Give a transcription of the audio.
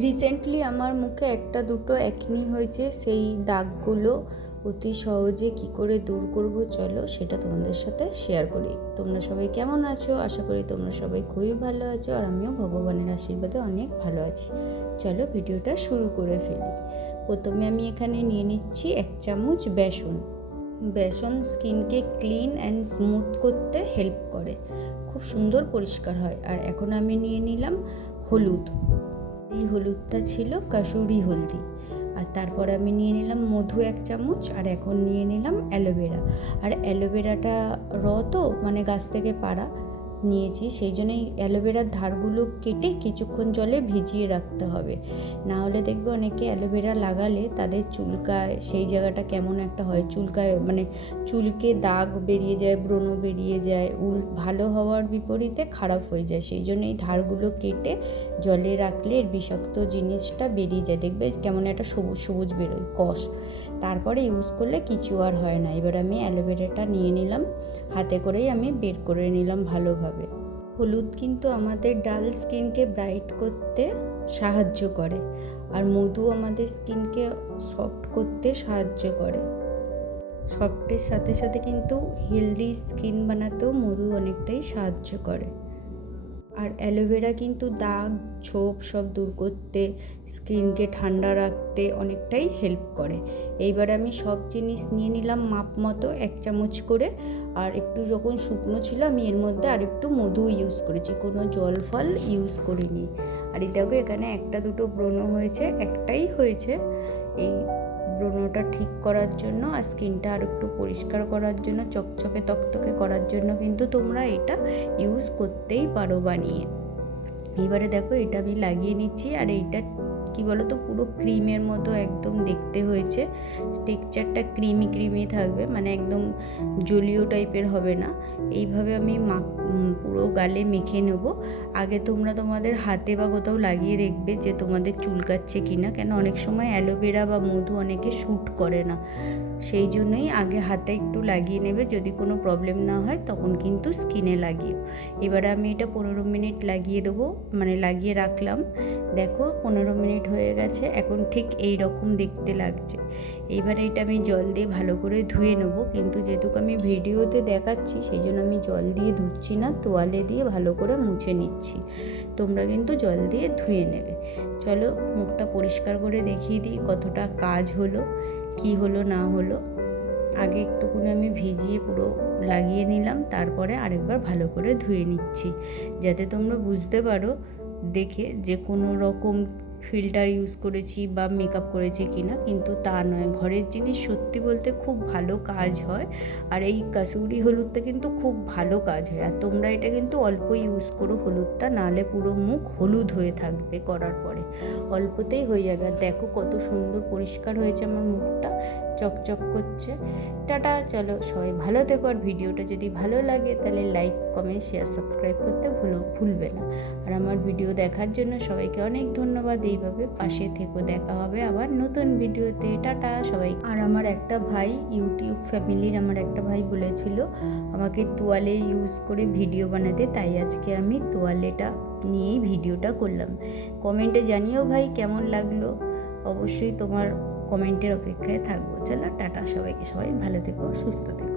Recently আমার মুখে একটা দুটো একনি হয়েছে, সেই দাগগুলো অতি সহজে কি করে দূর করব চলো সেটা তোমাদের সাথে শেয়ার করি। তোমরা সবাই কেমন আছো? আশা করি তোমরা সবাই খুবই ভালো আছো, আর আমিও ভগবানের আশীর্বাদে অনেক ভালো আছি। চলো ভিডিওটা শুরু করে ফেলি। প্রথমে আমি এখানে নিয়ে নিচ্ছি 1 চামচ বেসন। বেসন স্কিনকে ক্লিন অ্যান্ড স্মুথ করতে হেল্প করে, খুব সুন্দর পরিষ্কার হয়। আর এখন আমি নিয়ে নিলাম হলুদ। এই হলুদটা ছিল কাসুরি হলদি। আর তারপরে আমি নিয়ে নিলাম মধু 1 চামচ। আর এখন নিয়ে নিলাম অ্যালোভেরা। আর অ্যালোভেরাটা তো মানে গাছ থেকে পাড়া নিয়েছি, সেই জন্যই অ্যালোভেরার ধারগুলো কেটে কিছুক্ষণ জলে ভিজিয়ে রাখতে হবে। না হলে দেখবে অনেকে অ্যালোভেরা লাগালে তাদের চুলকায়, সেই জায়গাটা কেমন একটা হয়, চুলকায় মানে চুলকে দাগ বেরিয়ে যায়, ব্রণ বেরিয়ে যায়, ভালো হওয়ার বিপরীতে খারাপ হয়ে যায়। সেই জন্য এই ধারগুলো কেটে জলে রাখলে এর বিষাক্ত জিনিসটা বেরিয়ে যায়, দেখবে কেমন একটা সবুজ সবুজ বেরোয় কষ। তারপরে ইউজ করলে কিছু আর হয় না। এবার আমি অ্যালোভেরাটা নিয়ে নিলাম, হাতে করেই আমি বের করে নিলাম ভালোভাবে। হলুদ কিন্তু আমাদের ডাল স্কিনকে ব্রাইট করতে সাহায্য করে, আর মধু আমাদের স্কিনকে সফট করতে সাহায্য করে। সফটের সাথে সাথে কিন্তু হেলদি স্কিন বানাতেও মধু অনেকটাই সাহায্য করে। আর অ্যালোভেরা কিন্তু দাগ ছোপ সব দূর করতে, স্কিনকে ঠান্ডা রাখতে অনেকটাই হেল্প করে। এইবার আমি সব জিনিস নিয়ে নিলাম মাপ মতো 1 চামচ করে। আর একটু যখন শুকনো ছিল আমি এর মধ্যে আর একটু মধু ইউজ করেছি, কোনো জল ফল ইউজ করিনি। আর এই দেখো এখানে একটা দুটো ব্রণ হয়েছে, একটাই হয়েছে। এই ব্রণটা ঠিক করার জন্য আর স্কিনটা আর একটু পরিষ্কার করার জন্য, চকচকে তকতকে করার জন্য কিন্তু তোমরা এটা ইউজ করতেই পারো বানিয়ে। এবারে দেখো এটা আমি লাগিয়ে নিচ্ছি। আর এইটা কি বলো তো, পুরো ক্রিমের মতো একদম দেখতে হয়েছে। টেক্সচারটা ক্রিমি ক্রিমি থাকবে, মানে একদম জলীয় টাইপের হবে না। এইভাবে আমি পুরো গালে মেখে নেব। আগে তোমরা তোমাদের হাতে বা কোথাও লাগিয়ে দেখবে যে তোমাদের চুলকাচ্ছে কি না, কেন অনেক সময় অ্যালোভেরা বা মধু অনেকে শ্যুট করে না। সেই জন্যই আগে হাতে একটু লাগিয়ে নেবে, যদি কোনো প্রবলেম না হয় তখন কিন্তু স্কিনে লাগিও। এবারে আমি এটা 15 মিনিট লাগিয়ে দেবো, মানে লাগিয়ে রাখলাম। দেখো 15 মিনিট হয়ে গেছে, এখন ঠিক এই রকম দেখতে লাগছে। এইবারে এটা আমি জল দিয়ে ভালো করে ধুয়ে নেবো, কিন্তু যেহেতু আমি ভিডিওতে দেখাচ্ছি সেই জন্য আমি জল দিয়ে ধুচ্ছি না, তোয়ালে দিয়ে ভালো করে মুছে নিচ্ছি। তোমরা কিন্তু জল দিয়ে ধুয়ে নেবে। চলো মুখটা পরিষ্কার করে দেখিয়ে দিই কতটা কাজ হলো, কি হলো না হলো। আগে একটুকুনি আমি ভিজিয়ে পুরো লাগিয়ে নিলাম, তারপরে আরেকবার ভালো করে ধুয়ে নিচ্ছি, যাতে তোমরা বুঝতে পারো দেখে যে কোনো রকম ফিল্টার ইউজ করেছি বা মেকআপ করেছি কিনা, কিন্তু তা নয়। ঘরের জিনিস সত্যি বলতে খুব ভালো কাজ হয়। আর এই কাসুরি হলুদটা কিন্তু খুব ভালো কাজ হয়। আর তোমরা এটা কিন্তু অল্প ইউজ করো হলুদটা, নাহলে পুরো মুখ হলুদ হয়ে থাকবে করার পরে। অল্পতেই হয়ে যাবে। আর দেখো কত সুন্দর পরিষ্কার হয়েছে আমার মুখটা, চকচক করছে। টাটা, চলো সবাই ভালো থেকো। আর ভিডিওটা যদি ভালো লাগে তাহলে লাইক কমেন্ট শেয়ার সাবস্ক্রাইব করতে ভুলবে না। আর আমার ভিডিও দেখার জন্য সবাইকে অনেক ধন্যবাদ। এইভাবে পাশে থেকো, দেখা হবে আবার নতুন ভিডিওতে। টাটা সবাই। আর আমার একটা ভাই, ইউটিউব ফ্যামিলির আমার একটা ভাই বলেছিল আমাকে তোয়ালে ইউজ করে ভিডিও বানাতে, তাই আজকে আমি তোয়ালেটা নিয়েই ভিডিওটা করলাম। কমেন্টে জানিও ভাই কেমন লাগলো, অবশ্যই তোমার কমেন্টের অপেক্ষায় থাকবো। চলো টাটা সবাইকে, সবাই ভালো থেকো, সুস্থ থেকো।